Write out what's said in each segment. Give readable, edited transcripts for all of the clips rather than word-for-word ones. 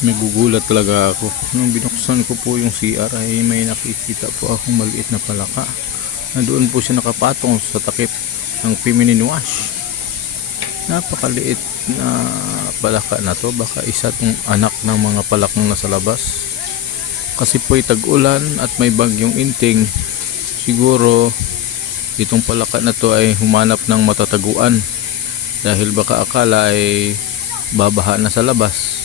Nagugulat talaga ako. Nung binuksan ko po yung CR ay may nakikita po akong maliit na palaka. Doon po siya nakapatong sa takip ng feminine wash. Napakaliit na palaka na to. Baka isa tong anak ng mga palakang nasa labas. Kasi po'y tag-ulan at may bagyong inting. Siguro itong palaka na to ay humanap ng matataguan. Dahil baka akala ay babaha na sa labas.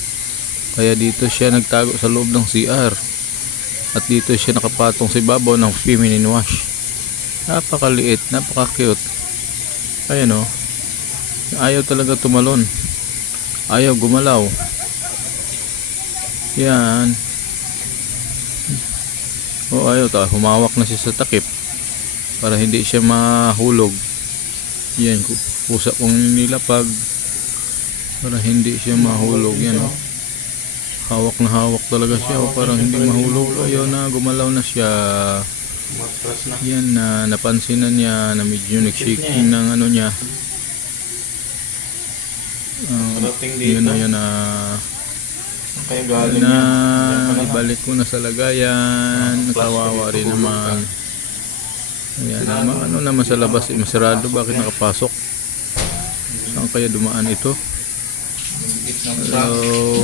Kaya dito siya nagtago sa loob ng CR. At dito siya nakapatong sa ibabaw ng feminine wash. Napakaliit, napaka-cute. Ayan o. Ayaw talaga tumalon. Ayaw gumalaw. Yan. O ayaw ta. Humawak na siya sa takip. Para hindi siya mahulog. Yan. Pusa kong nilapag. Para hindi siya mahulog. Yan o. Hawak na hawak talaga siya o parang hindi mahulog. Ayaw na, gumalaw na siya. Yan na, napansin na niya na medyo nag-shaking ng ano niya. Yun na ibalik ko na sa lagayan. Kawawa rin naman. Ayan, ano naman sa labas, masarado, bakit nakapasok? Saan kaya dumaan ito? Hello.